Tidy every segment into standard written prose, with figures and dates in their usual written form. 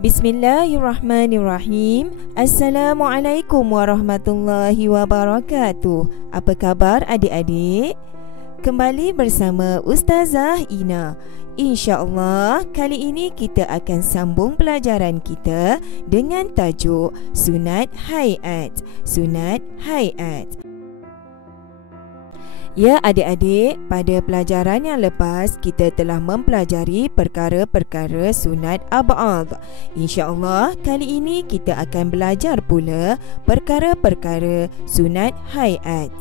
Bismillahirrahmanirrahim. Assalamualaikum warahmatullahi wabarakatuh. Apa khabar adik-adik? Kembali bersama Ustazah Ina. InsyaAllah kali ini kita akan sambung pelajaran kita dengan tajuk Sunat Hayat. Sunat Hayat. Ya adik-adik, pada pelajaran yang lepas kita telah mempelajari perkara-perkara sunat ab'ad. InsyaAllah kali ini kita akan belajar pula perkara-perkara sunat hayat.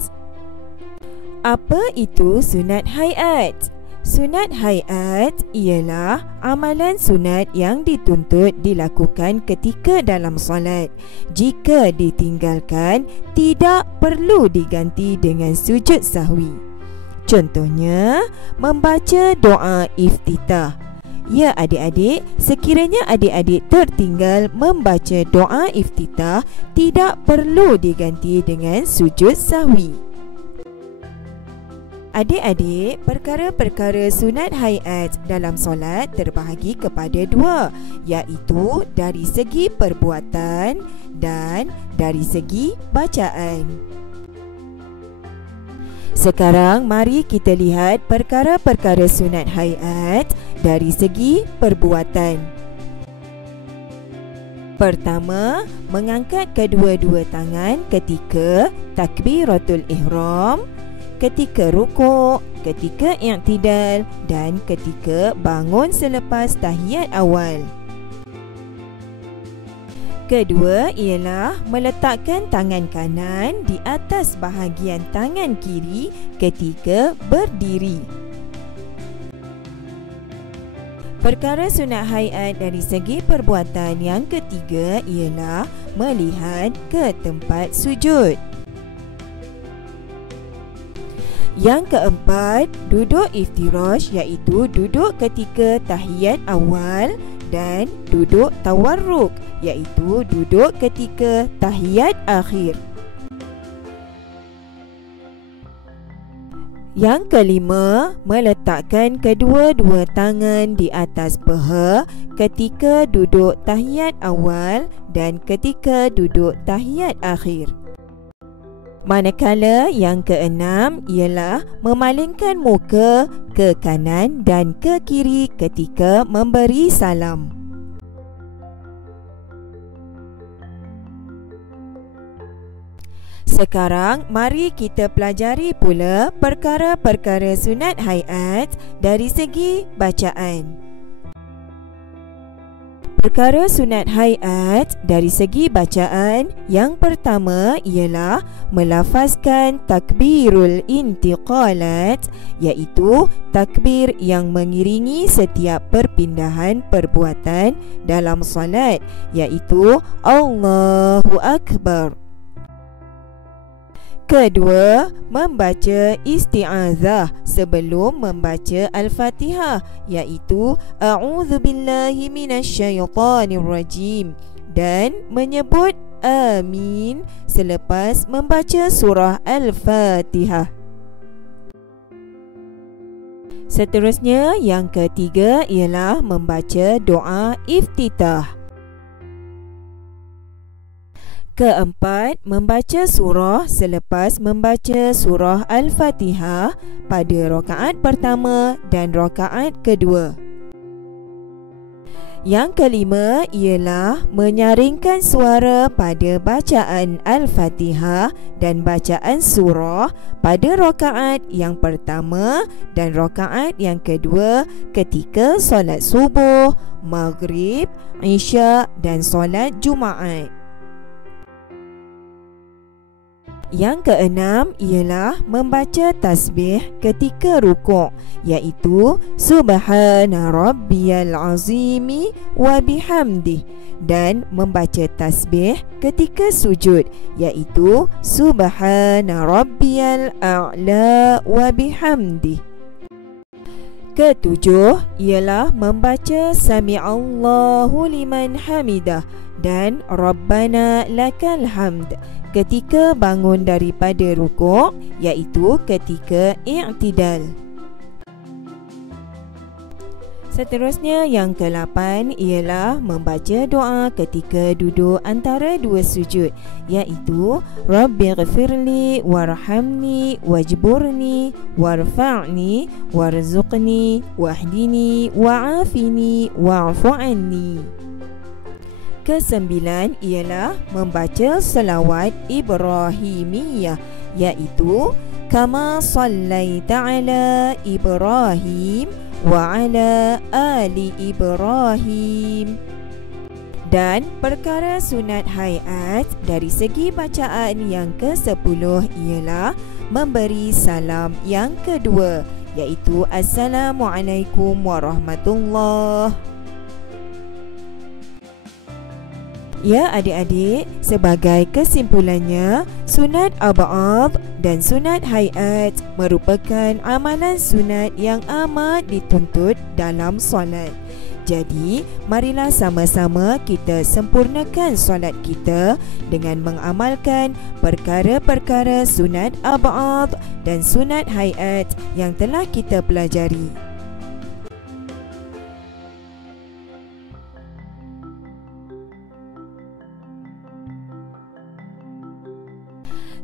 Apa itu sunat hayat? Sunat hayat ialah amalan sunat yang dituntut dilakukan ketika dalam solat. Jika ditinggalkan, tidak perlu diganti dengan sujud sahwi. Contohnya, membaca doa iftitah. Ya adik-adik, sekiranya adik-adik tertinggal membaca doa iftitah, tidak perlu diganti dengan sujud sahwi. Adik-adik, perkara-perkara sunat hayat dalam solat terbahagi kepada dua, iaitu dari segi perbuatan dan dari segi bacaan. Sekarang mari kita lihat perkara-perkara sunat hayat dari segi perbuatan. Pertama, mengangkat kedua-dua tangan ketika takbiratul ihram, ketika rukuk, ketika i'tidal dan ketika bangun selepas tahiyat awal. Kedua ialah meletakkan tangan kanan di atas bahagian tangan kiri ketika berdiri. Perkara sunat hayat dari segi perbuatan yang ketiga ialah melihat ke tempat sujud. Yang keempat, duduk iftirash, iaitu duduk ketika tahiyat awal, dan duduk tawarruk, iaitu duduk ketika tahiyat akhir. Yang kelima, meletakkan kedua-dua tangan di atas peha ketika duduk tahiyat awal dan ketika duduk tahiyat akhir. Manakala yang keenam ialah memalingkan muka ke kanan dan ke kiri ketika memberi salam. Sekarang mari kita pelajari pula perkara-perkara sunat hayat dari segi bacaan. Perkara sunat hayat dari segi bacaan yang pertama ialah melafazkan takbirul intiqalat, iaitu takbir yang mengiringi setiap perpindahan perbuatan dalam solat, iaitu Allahu Akbar. Kedua, membaca isti'azah sebelum membaca Al-Fatihah, iaitu A'udzubillahi minasyaitanirrajim, dan menyebut amin selepas membaca surah Al-Fatihah. Seterusnya, yang ketiga ialah membaca doa iftitah. Keempat, membaca surah selepas membaca surah Al-Fatihah pada rakaat pertama dan rakaat kedua. Yang kelima ialah menyaringkan suara pada bacaan Al-Fatihah dan bacaan surah pada rakaat yang pertama dan rakaat yang kedua ketika solat subuh, maghrib, isya dan solat Jumaat. Yang keenam ialah membaca tasbih ketika rukuk, iaitu Subhana Rabbiyal Azimi wa bihamdih, dan membaca tasbih ketika sujud, iaitu Subhana Rabbiyal A'la wa bihamdih. Ketujuh ialah membaca Sami'allahu liman hamidah dan Rabbana lakal hamd ketika bangun daripada rukuk, iaitu ketika i'tidal. Seterusnya yang ke-8 ialah membaca doa ketika duduk antara dua sujud, iaitu Rabbighfirli warhamni wajburni warfa'ni warzuqni wahdini wa'afini wa'fu anni. Ke-9 ialah membaca selawat Ibrahimiyah, iaitu Kama sallaita ala Ibrahim wa ala ali Ibrahim. Dan perkara sunat hayat dari segi bacaan yang ke-10 ialah memberi salam yang kedua, iaitu Assalamualaikum warahmatullahi. Ya adik-adik, sebagai kesimpulannya, sunat ab'ad dan sunat hayat merupakan amalan sunat yang amat dituntut dalam solat. Jadi, marilah sama-sama kita sempurnakan solat kita dengan mengamalkan perkara-perkara sunat ab'ad dan sunat hayat yang telah kita pelajari.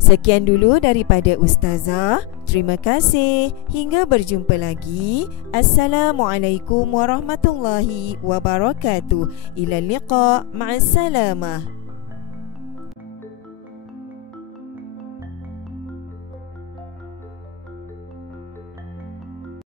Sekian dulu daripada Ustazah. Terima kasih. Hingga berjumpa lagi. Assalamualaikum warahmatullahi wabarakatuh. Ila liqa. Ma'assalamah.